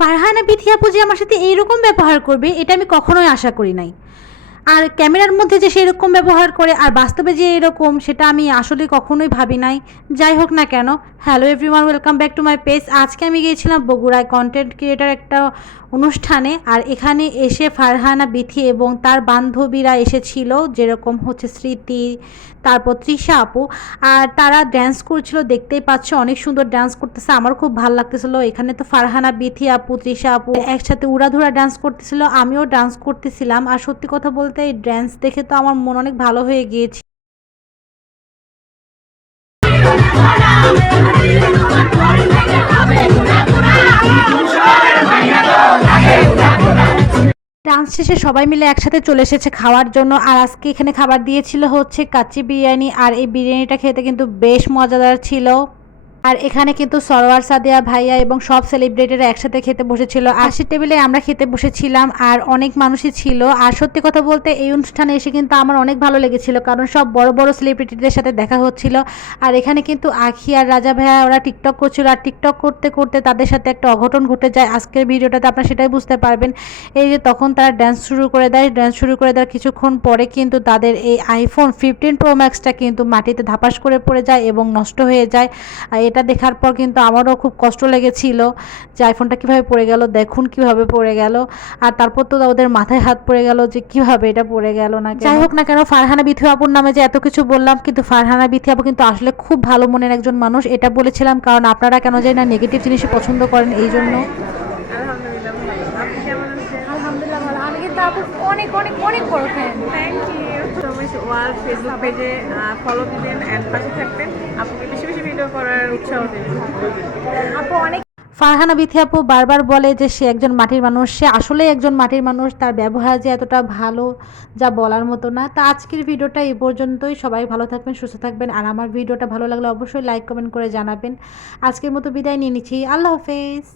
ফারহানা বিথি আপু যে আমার সাথে এইরকম ব্যবহার করবে এটা আমি কখনোই আশা করি নাই। আর ক্যামেরার মধ্যে যে সেরকম ব্যবহার করে আর বাস্তবে যে এরকম সেটা আমি আসলে কখনোই ভাবি নাই। যাই হোক না কেন, hello everyone, welcome back to my page. আজকে আমি গিয়েছিলাম বগুড়ায় কন্টেন্ট ক্রিয়েটার একটা অনুষ্ঠানে, আর এখানে এসে ফারহানা বিথি এবং তার বান্ধবীরা এসেছিল, যেরকম হচ্ছে স্মৃতি, তারপর তৃষা আপু। আর তারা ড্যান্স করছিল, দেখতেই পাচ্ছ অনেক সুন্দর ড্যান্স করতেছে, আমার খুব ভালো লাগতেছিল। এখানে তো ফারহানা বিথি আপু, তৃষা আপু একসাথে উড়াধুরা ড্যান্স করতেছিল, আমিও ডান্স করতেছিলাম। আর সত্যি কথা বলতে এই ড্যান্স দেখে তো আমার মন অনেক ভালো হয়ে গিয়েছে। ডান্স শেষে সবাই মিলে একসাথে চলে এসেছে খাওয়ার জন্য। আর আজকে এখানে খাবার দিয়েছিল হচ্ছে কাচ্চি বিরিয়ানি, আর এই বিরিয়ানিটা খেতে কিন্তু বেশ মজাদার ছিল। আর এখানে কিন্তু সরোয়ার, সাদিয়া ভাইয়া এবং সব সেলিব্রিটিরা একসাথে খেতে বসেছিল। আশির টেবিলে আমরা খেতে বসেছিলাম, আর অনেক মানুষই ছিল। আর সত্যি কথা বলতে এই অনুষ্ঠানে এসে কিন্তু আমার অনেক ভালো লেগেছিল, কারণ সব বড় বড় সেলিব্রিটিদের সাথে দেখা হচ্ছিল। আর এখানে কিন্তু আখি আর রাজা ভাইয়া ওরা টিকটক করছিল, আর টিকটক করতে করতে তাদের সাথে একটা অঘটন ঘটে যায়। আজকের ভিডিওটাতে আপনারা সেটাই বুঝতে পারবেন। এই যে তখন তারা ড্যান্স শুরু করে দেয়, ড্যান্স শুরু করে দেওয়ার কিছুক্ষণ পরে কিন্তু তাদের এই আইফোন 15 প্রো ম্যাক্সটা কিন্তু মাটিতে ধাপাস করে পড়ে যায় এবং নষ্ট হয়ে যায়। এটা দেখার পর কিন্তু আমারও খুব কষ্ট লেগেছিল যে আইফোনটা কীভাবে পড়ে গেল, দেখুন কীভাবে পড়ে গেল। আর তারপর তো ওদের মাথায় হাত পড়ে গেল যে কীভাবে এটা পড়ে গেল না। যাই হোক না কেন, ফারহানা বিথি আপুর নামে যে এত কিছু বললাম, কিন্তু ফারহানা বিথি আপু কিন্তু আসলে খুব ভালো মনের একজন মানুষ। এটা বলেছিলাম কারণ আপনারা কেন জানি না নেগেটিভ জিনিসই পছন্দ করেন, এই জন্য। আলহামদুলিল্লাহ ভালো। আপনি কেমন আছেন? আলহামদুলিল্লাহ ভালো। আমি কিন্তু আপু অনেক অনেক অনেক বড় fan. Thank you so much. World Facebook পেজে ফলো দিবেন অ্যান্ড পাশে থাকবেন। আপনাকে বেশি বেশি ভিডিও করার উৎসাহ দেবেন। আপু অনেক ফারহানা বিথি আপু বারবার বলে যে সে একজন মাটির মানুষ, সে আসলেই একজন মাটির মানুষ, তার ব্যবহার যে এতটা ভালো যা বলার মতো না। তা আজকের ভিডিওটা এই পর্যন্তই। সবাই ভালো থাকবেন, সুস্থ থাকবেন, আর আমার ভিডিওটা ভালো লাগলে অবশ্যই লাইক কমেন্ট করে জানাবেন। আজকের মতো বিদায় নিয়ে নিচ্ছি, আল্লাহ হাফেজ।